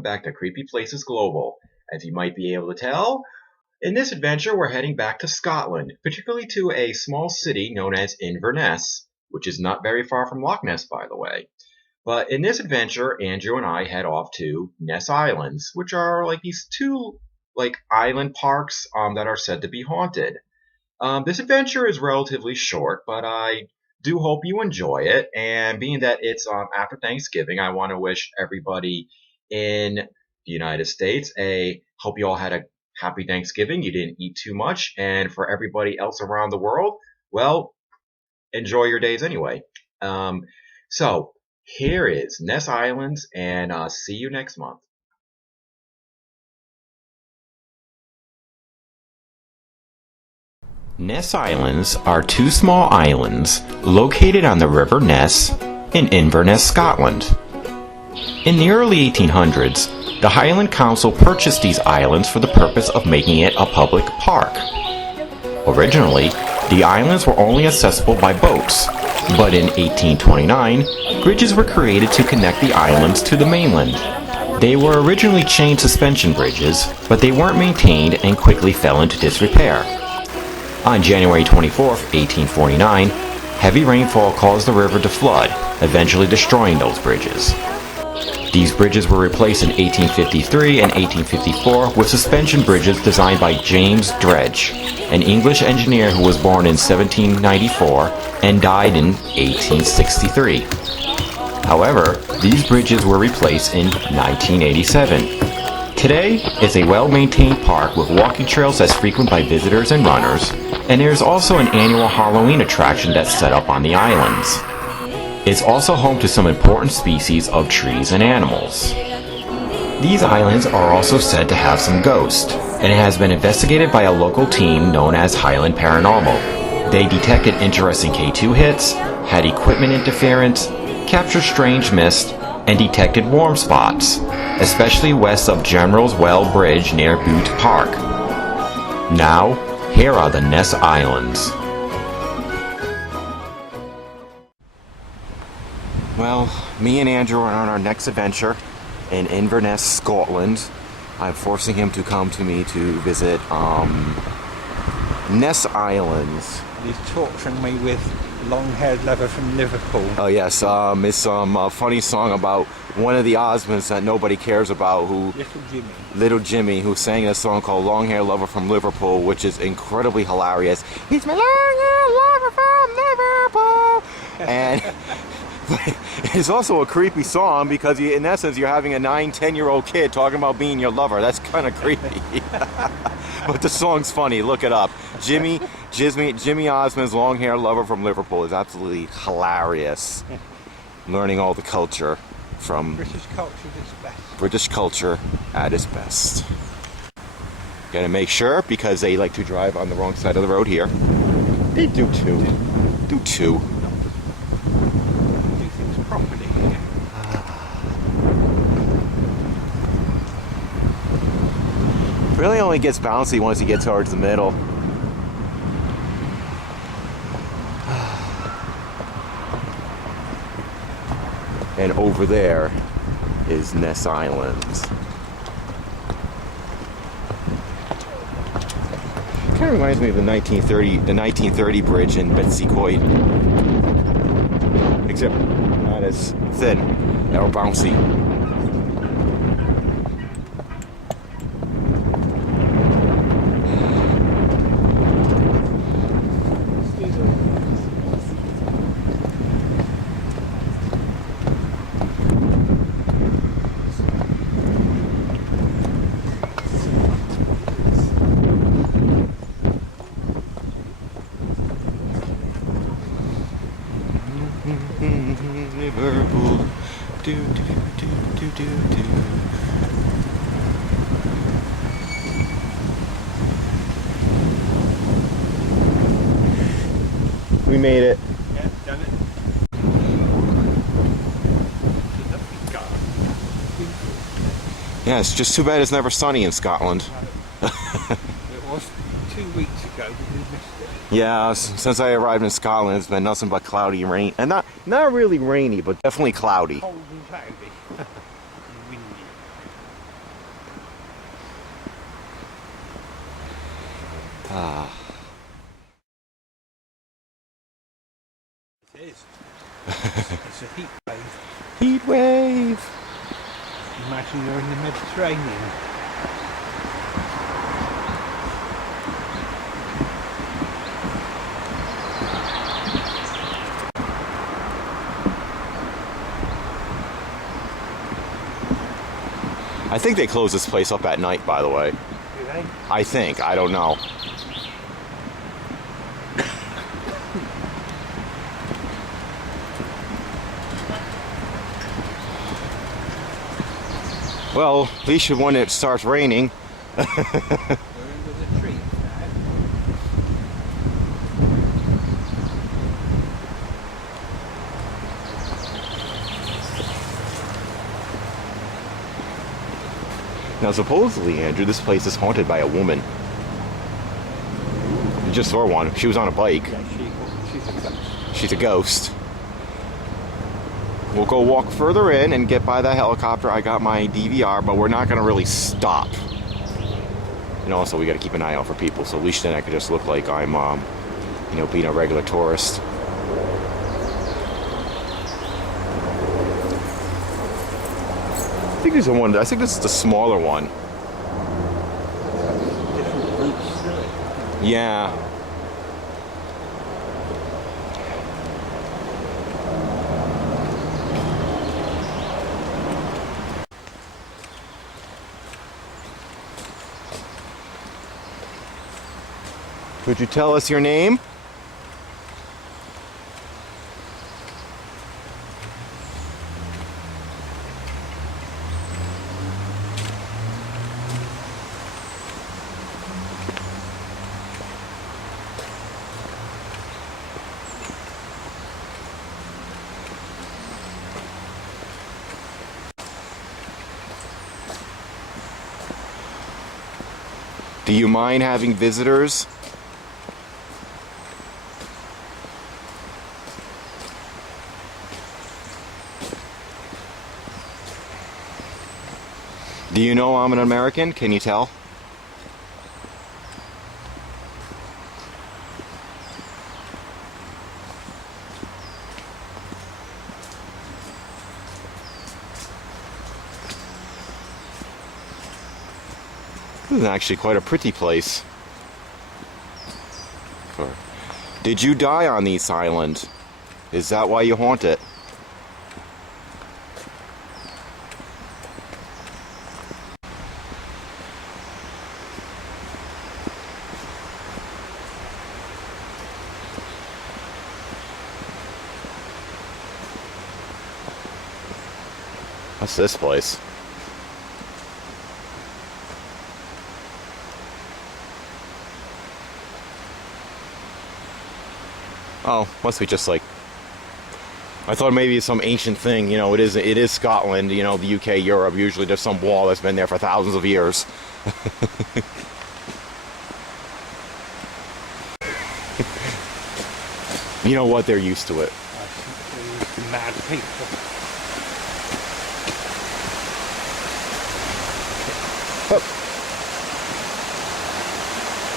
welcome back to Creepy Places Global. As you might be able to tell, in this adventure we're heading back to Scotland, particularly to a small city known as Inverness, which is not very far from Loch Ness, by the way. But in this adventure, Andrew and I head off to Ness Islands, which are like these two island parks that are said to be haunted. This adventure is relatively short, but I do hope you enjoy it. And being that it's after Thanksgiving, I want to wish everybody in the United States hope you all had a happy Thanksgiving. You didn't eat too much. And for everybody else around the world, well, enjoy your days anyway. So here is Ness Islands, and see you next month. Ness Islands are two small islands located on the River Ness in Inverness, Scotland. In the early 1800s, the Highland Council purchased these islands for the purpose of making it a public park. Originally, the islands were only accessible by boats, but in 1829, bridges were created to connect the islands to the mainland. They were originally chain suspension bridges, but they weren't maintained and quickly fell into disrepair. On January 24, 1849, heavy rainfall caused the river to flood, eventually destroying those bridges. These bridges were replaced in 1853 and 1854 with suspension bridges designed by James Dredge, an English engineer who was born in 1794 and died in 1863. However, these bridges were replaced in 1987. Today, it's a well-maintained park with walking trails that's frequented by visitors and runners, and there's also an annual Halloween attraction that's set up on the islands. It's also home to some important species of trees and animals. These islands are also said to have some ghosts, and it has been investigated by a local team known as Highland Paranormal. They detected interesting K2 hits, had equipment interference, captured strange mist, and detected warm spots, especially west of General's Well Bridge near Butte Park. Now, here are the Ness Islands. Well, me and Andrew are on our next adventure in Inverness, Scotland. I'm forcing him to come to me to visit Ness Islands. He's torturing me with long-haired lover from Liverpool. Oh yes, it's some funny song about one of the Osmonds that nobody cares about, Little Jimmy, who sang a song called Long-Haired Lover from Liverpool, which is incredibly hilarious. He's my long-haired lover from Liverpool! And it's also a creepy song because in essence you're having a 9-10-year-old kid talking about being your lover. That's kind of creepy. But the song's funny, look it up. Jimmy Osmond's Long-Haired Lover from Liverpool is absolutely hilarious. Learning all the culture from British culture at its best. British culture at its best. Gotta make sure, because they like to drive on the wrong side of the road here. They do too. Do too. Do things properly. Really only gets bouncy once you get towards the middle. And over there is Ness Islands. Kind of reminds me of the 1930 bridge in Betsy Coit, except not as thin or bouncy. Liverpool, do do do do do do. We made it. Yeah, done it. Yeah, it's just too bad it's never sunny in Scotland. It was 2 weeks ago, but we missed it. Yeah, since I arrived in Scotland, it's been nothing but cloudy and rain, and not really rainy, but definitely cloudy. Cold and cloudy. And windy. Ah. It is. It's a heat wave. Heat wave! Imagine you're in the Mediterranean. I think they close this place up at night, by the way. Do they? I think. I don't know. Well, at least when it starts raining. We're under the trees now. Now, supposedly, Andrew, this place is haunted by a woman. You just saw one. She was on a bike. Yeah, she's a ghost. She's a ghost. We'll go walk further in and get by the helicopter. I got my DVR, but we're not going to really stop. And also, we got to keep an eye out for people, so at least then I could just look like I'm, being a regular tourist. I think there's a one. I think this is the smaller one. Different routes to it. Yeah. Could you tell us your name? Do you mind having visitors? Do you know I'm an American? Can you tell? This is actually quite a pretty place. Did you die on this island? Is that why you haunt it? What's this place? Oh, must be just like, I thought maybe it's some ancient thing, it is Scotland, the UK, Europe, usually there's some wall that's been there for thousands of years. You know what, they're used to it. Mad people.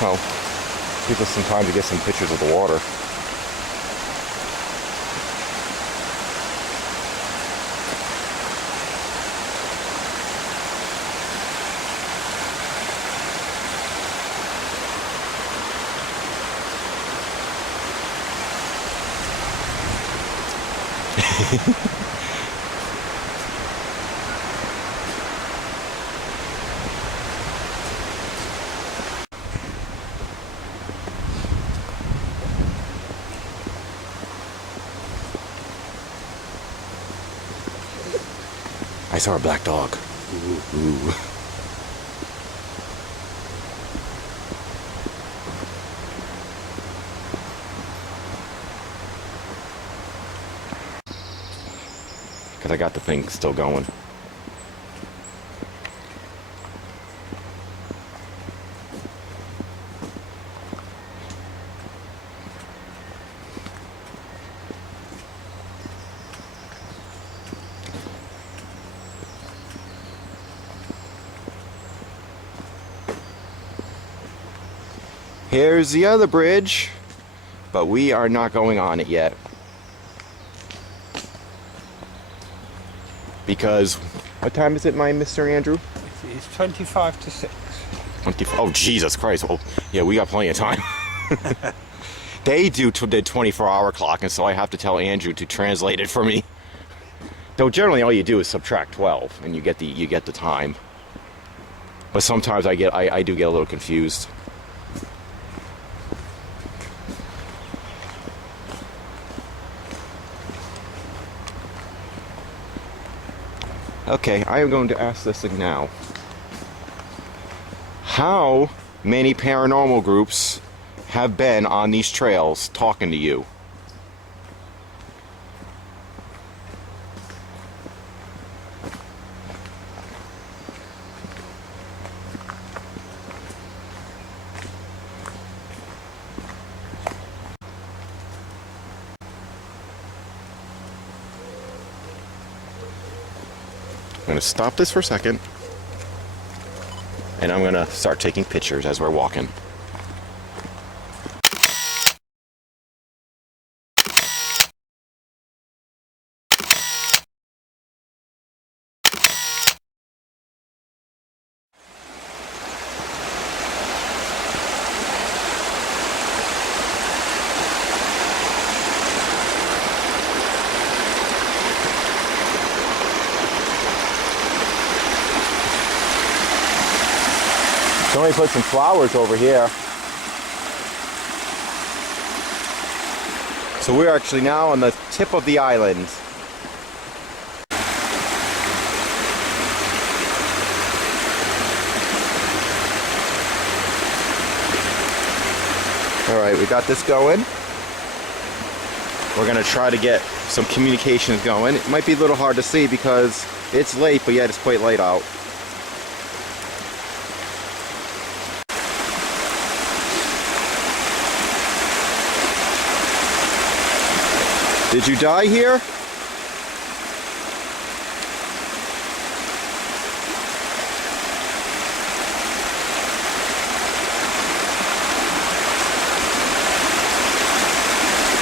Well, give us some time to get some pictures of the water. I saw a black dog. Ooh. Because I got the thing still going. Here's the other bridge, but we are not going on it yet. Because, what time is it, Mr. Andrew? It's 25 to 6. Oh, Jesus Christ. Well, yeah, we got plenty of time. They did 24-hour clock, and so I have to tell Andrew to translate it for me. Though generally all you do is subtract 12, and you get the time. But sometimes I do get a little confused. Okay, I am going to ask this thing now. How many paranormal groups have been on these trails talking to you? I'm going to stop this for a second, and I'm going to start taking pictures as we're walking. Somebody put some flowers over here. So we're actually now on the tip of the island. All right, we got this going. We're gonna try to get some communications going. It might be a little hard to see because it's late, but yet it's quite light out. Did you die here?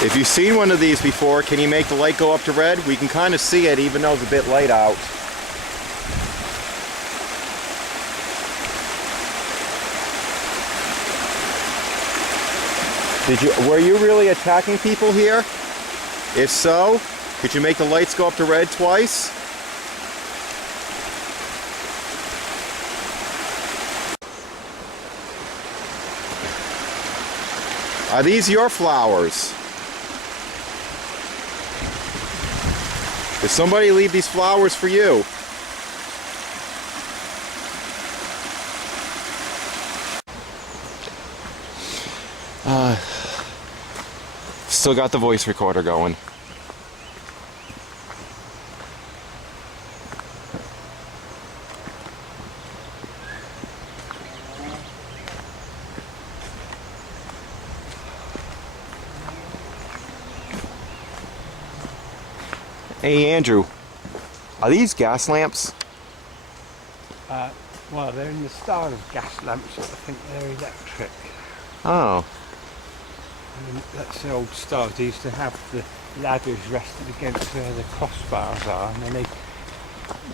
If you've seen one of these before, can you make the light go up to red? We can kind of see it even though it's a bit light out. Were you really attacking people here? If so, could you make the lights go up to red twice? Are these your flowers? Did somebody leave these flowers for you? Still got the voice recorder going. Hey Andrew, are these gas lamps? Well, they're in the style of gas lamps, but I think they're electric. Oh. And that's the old style. They used to have the ladders rested against where the crossbars are, and then they,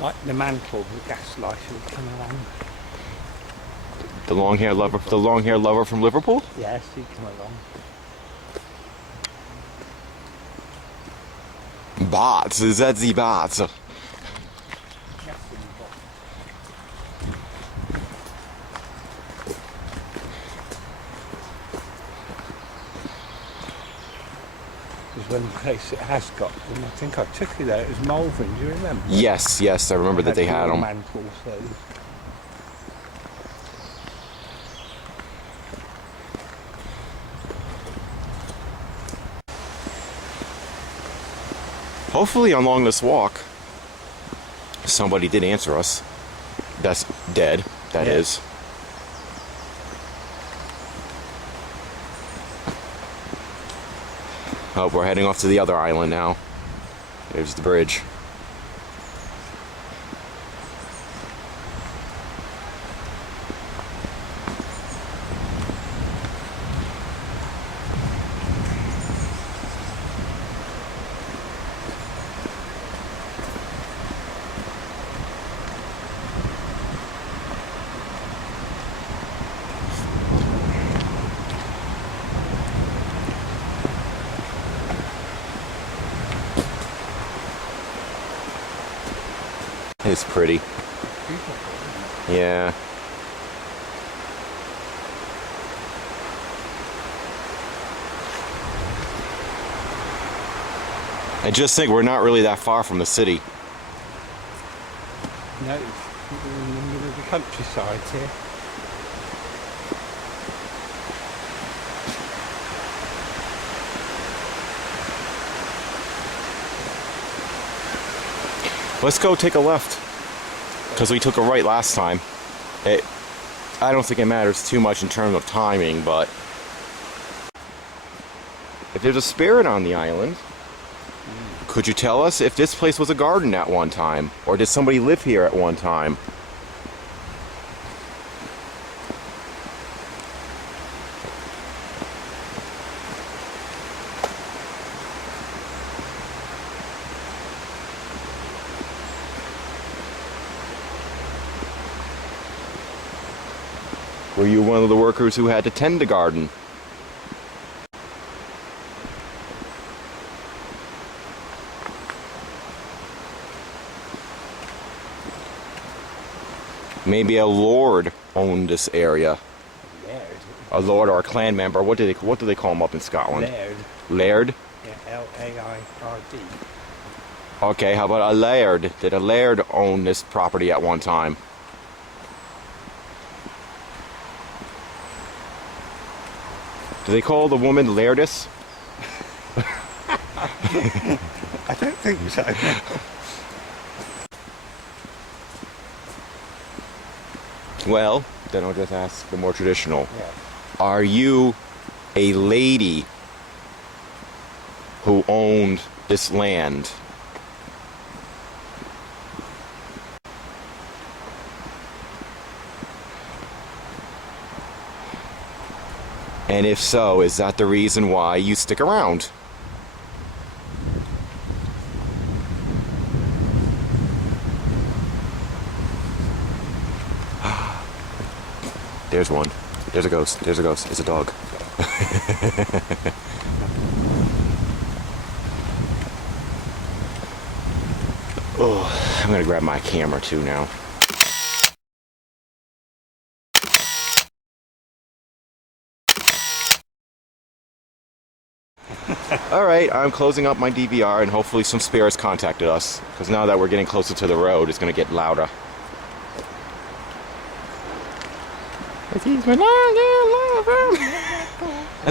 like the mantle, the gas light would come along. The long-haired lover from Liverpool? Yes, he'd come along. Bots, is that the bots? One place it has got them. I think I took you there. It was Malvern. Do you remember? Yes, I remember that they had them. Mantles, so. Hopefully, along this walk, somebody did answer us. That's dead. That is. Oh, we're heading off to the other island now. There's the bridge. is pretty. Beautiful, isn't it? Yeah. And just think, we're not really that far from the city. No, we're in the middle of the countryside here. Let's go take a left, because we took a right last time. I don't think it matters too much in terms of timing, but if there's a spirit on the island, could you tell us if this place was a garden at one time, or did somebody live here at one time? Were you one of the workers who had to tend the garden? Maybe a lord owned this area. Laird. A lord or a clan member. What do they call them up in Scotland? Laird. Laird? Yeah, L-A-I-R-D. Okay, how about a laird? Did a laird own this property at one time? Do they call the woman lairdess? I don't think so. Well, then I'll just ask the more traditional. Yeah. Are you a lady who owned this land? And if so, is that the reason why you stick around? There's one. There's a ghost. There's a ghost. It's a dog. Oh, I'm gonna grab my camera too now. Alright, I'm closing up my DVR and hopefully some spirits contacted us. Because now that we're getting closer to the road, it's going to get louder. That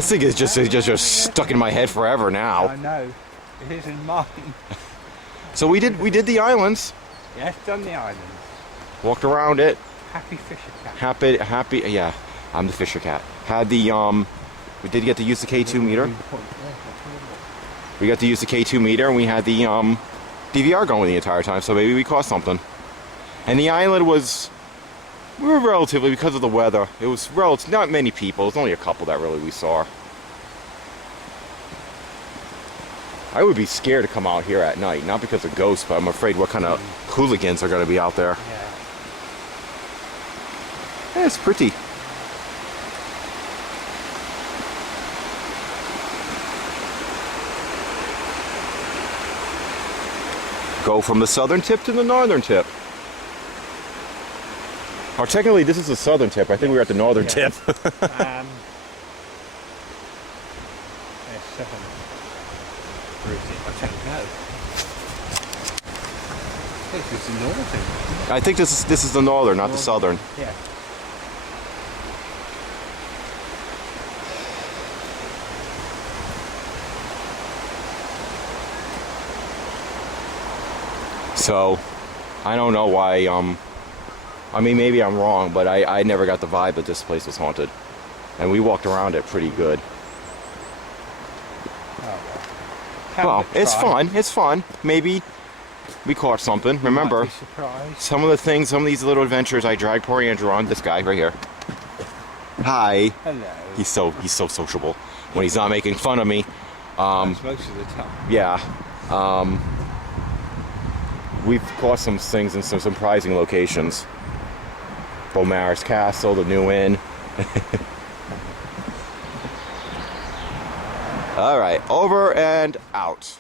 thing is just stuck in my head forever now. I know. It is in mine. So we did the islands. Yes, done the islands. Walked around it. Happy fisher cat. Happy, yeah, I'm the fisher cat. Had the, we did get to use the K2 meter. We got to use the K2 meter and we had the DVR going the entire time, so maybe we caught something. And the island we were relatively, because of the weather, it was not many people, it was only a couple that really we saw. I would be scared to come out here at night, not because of ghosts, but I'm afraid what kind of hooligans are going to be out there. Yeah, it's pretty. Go from the southern tip to the northern tip. Or technically, this is the southern tip. I think we're at the northern tip. Yes, 7. Where is it? I don't know. This is the northern. I think this is the northern, not the southern. Yeah. So, I don't know why, I mean, maybe I'm wrong, but I never got the vibe that this place was haunted. And we walked around it pretty good. Well, it's fun. Maybe we caught something. Remember, some of these little adventures I dragged poor Andrew on. This guy right here. Hi. Hello. He's so sociable when he's not making fun of me. That's most of the time. Yeah. We've caught some things in some surprising locations. Beaumaris Castle, the New Inn. All right, over and out.